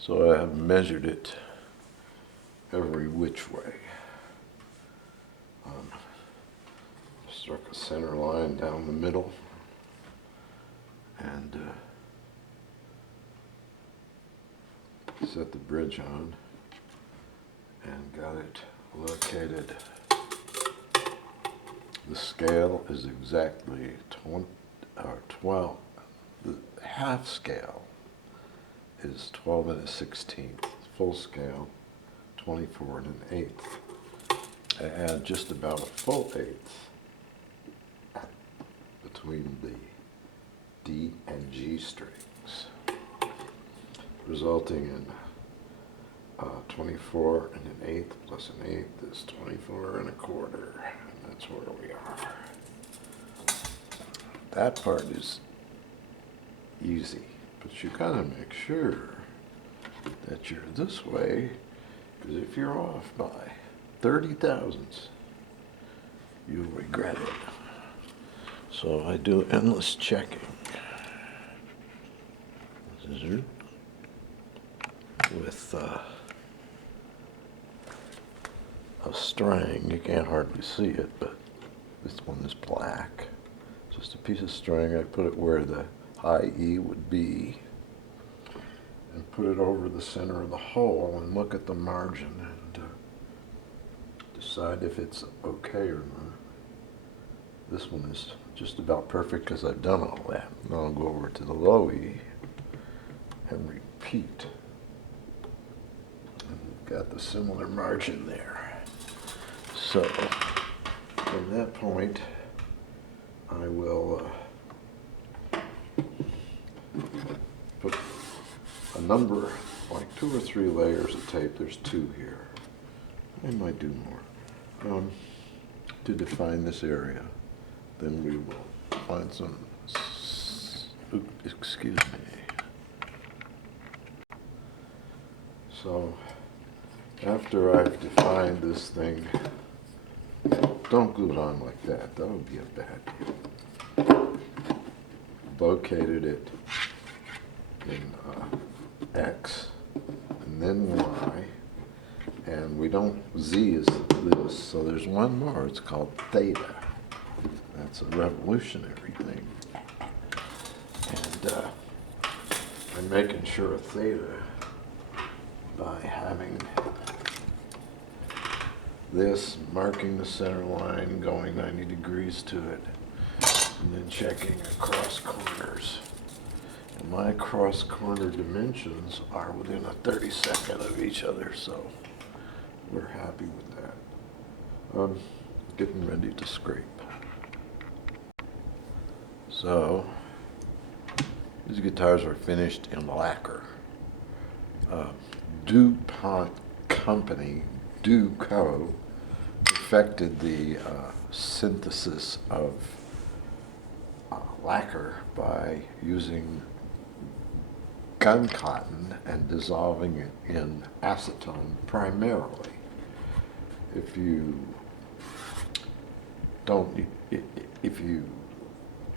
So I have measured it every which way. Struck a center line down the middle and set the bridge on and got it located. The scale is exactly 12. The half scale is 12 1/16. Full scale, 24 1/8. I add just about a full eighth between the D and G strings, resulting in 24 1/8 plus an eighth is 24 1/4, and that's where we are. That part is easy, but you gotta make sure that you're this way, because if you're off by 30 thousandths, you'll regret it. So I do endless checking. With a string. You can't hardly see it, but this one is black. Just a piece of string. I put it where the high E would be and put it over the center of the hole and look at the margin and decide if it's okay or not. This one is just about perfect because I've done all that. Now I'll go over to the low E and repeat. And we've got the similar margin there. So from that point, I will put a number, like 2 or 3 layers of tape. There's 2 here. I might do more to define this area. Then we will find some, excuse me. So after I've defined this thing, don't glue it on like that. That would be a bad deal. Located it in X and then Y, and we don't, Z is this, so there's one more. It's called theta. That's a revolutionary thing. And I'm making sure of theta by having this, marking the center line, going 90 degrees to it, and then checking across corners. And my cross corner dimensions are within a 32nd of each other, so we're happy with that. Getting ready to scrape. So these guitars are finished in lacquer. DuPont company, Duco, perfected the synthesis of lacquer by using gun cotton and dissolving it in acetone primarily. If you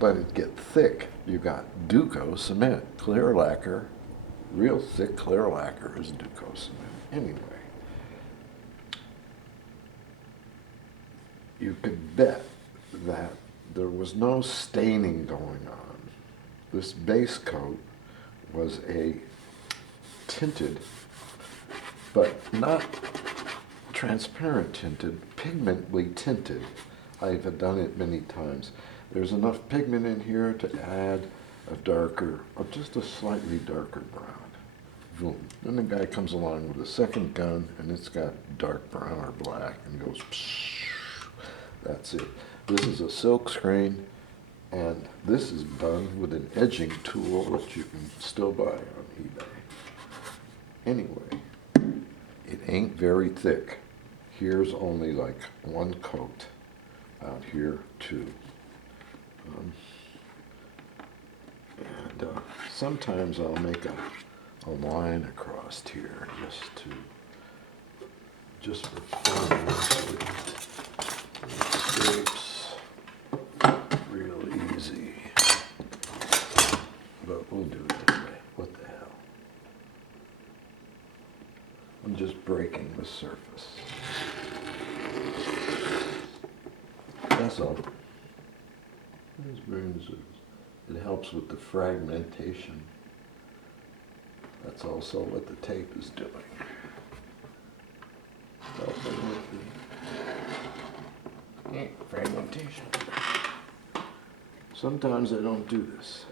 let it get thick, you got Duco cement, clear lacquer, real thick clear lacquer is Duco cement. Anyway, you could bet that there was no staining going on. This base coat was a tinted, but not transparent tinted, pigmently tinted. I've done it many times. There's enough pigment in here to add a darker, or just a slightly darker brown. Boom. Then the guy comes along with a second gun, and it's got dark brown or black, and goes, psh. That's it. This is a silk screen, and this is done with an edging tool that you can still buy on eBay. Anyway, it ain't very thick. Here's only like 1 coat. Out here 2. And sometimes I'll make a line across here just for fun. Scrapes real easy, but we'll do it anyway. What the hell? surface. That's all. It's very the surface. It helps with the fragmentation. That's also what the tape is doing. Helping with the fragmentation. Sometimes I don't do this.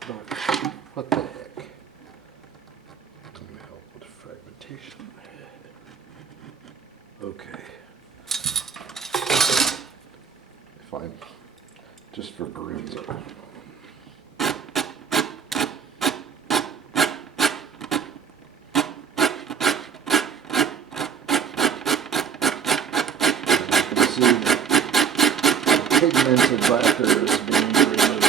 But what the heck? It's going to help with fragmentation. Okay. Fine. Just for perusing. You can see the pigmented lacquer is being removed.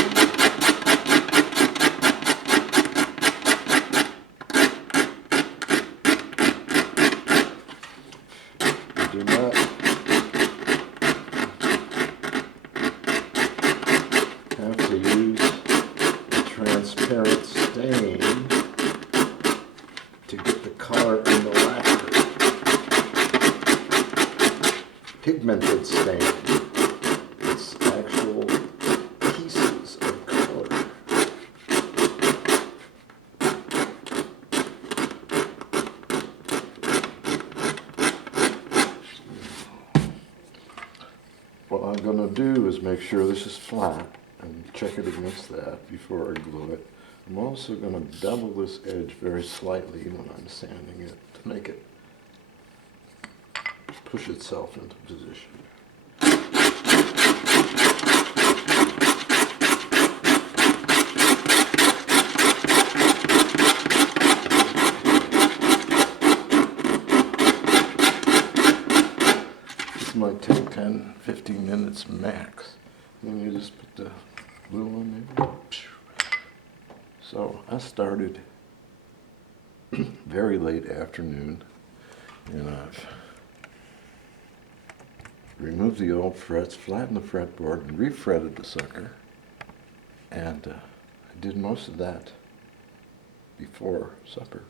Do not have to use a transparent stain to get the color in the lacquer. Pigmented stain. It's actual pieces of color. What I'm going to do is make sure this is flat and check it against that before I glue it. I'm also going to bevel this edge very slightly when I'm sanding it to make it push itself into position. This might take 10-15 minutes max. Then you just put the glue on there. So I started very late afternoon, and I've removed the old frets, flattened the fretboard, and refretted the sucker. And I did most of that before supper.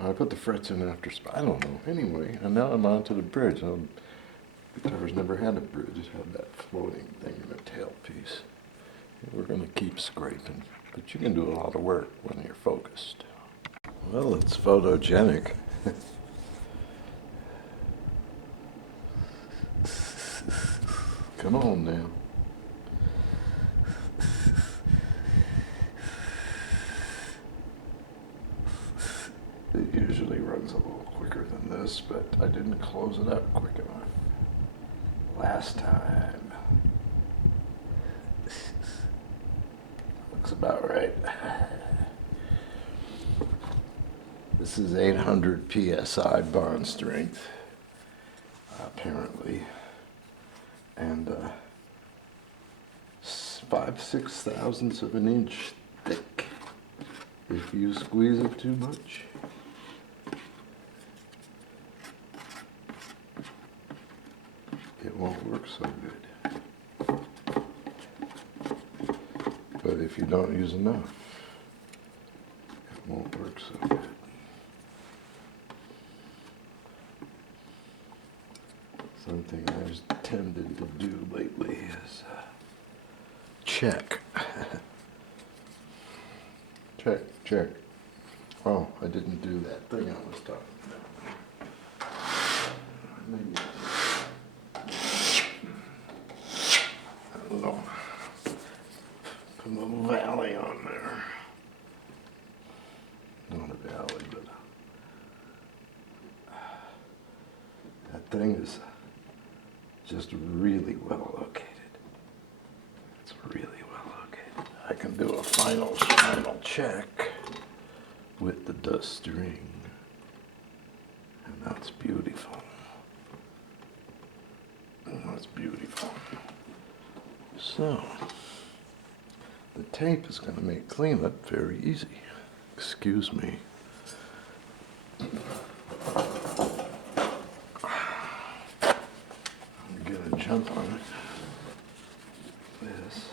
I put the frets in after, I don't know. Anyway, and now I'm onto the bridge. Guitars never had a bridge, it had that floating thing in the tailpiece. We're going to keep scraping, but you can do a lot of work when you're focused. Well, it's photogenic. Come on now. It usually runs a little quicker than this, but I didn't close it up quick enough last time. Looks about right. This is 800 PSI bond strength, apparently, and 5/6 thousandths of an inch thick. If you squeeze it too much, it won't work so good. But if you don't use enough, it won't work so good. Something I've tended to do lately is check. Check. Oh, I didn't do that thing I was talking about. Maybe I don't know. Put a little valley on there. Not a valley, but that thing is just really well located. It's really well located. I can do a final check with the dust string, and that's beautiful. That's beautiful. So, the tape is going to make cleanup very easy. Excuse me. I'm going to jump on it. This.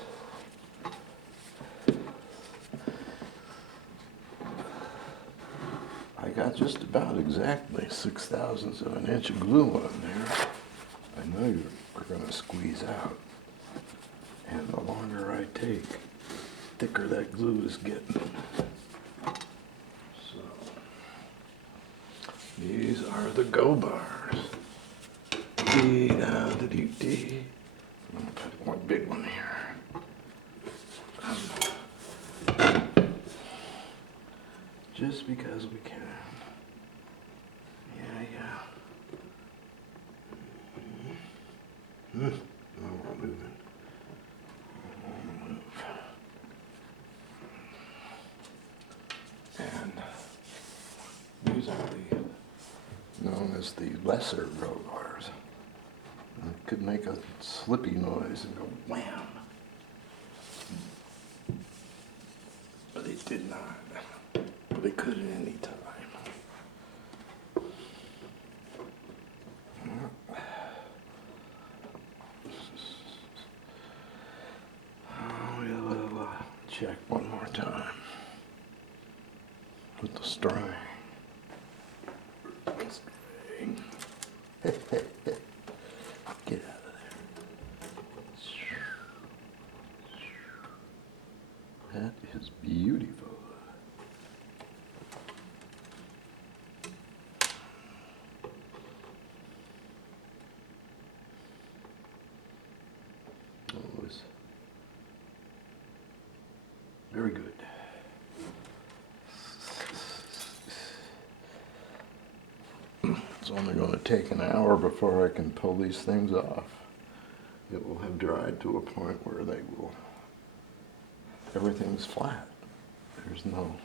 I got just about about exactly 6/1000 of an inch of glue on there. I know you're going to squeeze out. And the longer I take, thicker that glue is getting. So, these are the go bars. Dee-da-da-dee-dee. I'm going to put one big one here. Just because we can. Yeah. No, we're moving. And these are known as the lesser row bars. It could make a slippy noise and go wham. But it did not. But it could at any time. We'll check one more time with the string. Get out of there. That is beautiful. Oh, it's very good. It's only going to take an hour before I can pull these things off. It will have dried to a point where everything's flat. There's no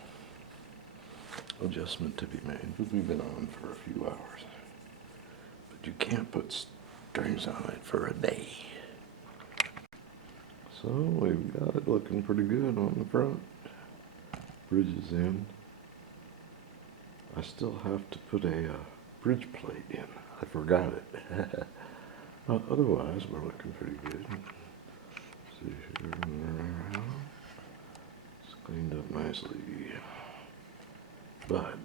adjustment to be made. We've been on for a few hours. But you can't put strings on it for a day. So we've got it looking pretty good on the front. Bridge is in. I still have to put a bridge plate in. I forgot it. Otherwise, we're looking pretty good. See here and around. It's cleaned up nicely. But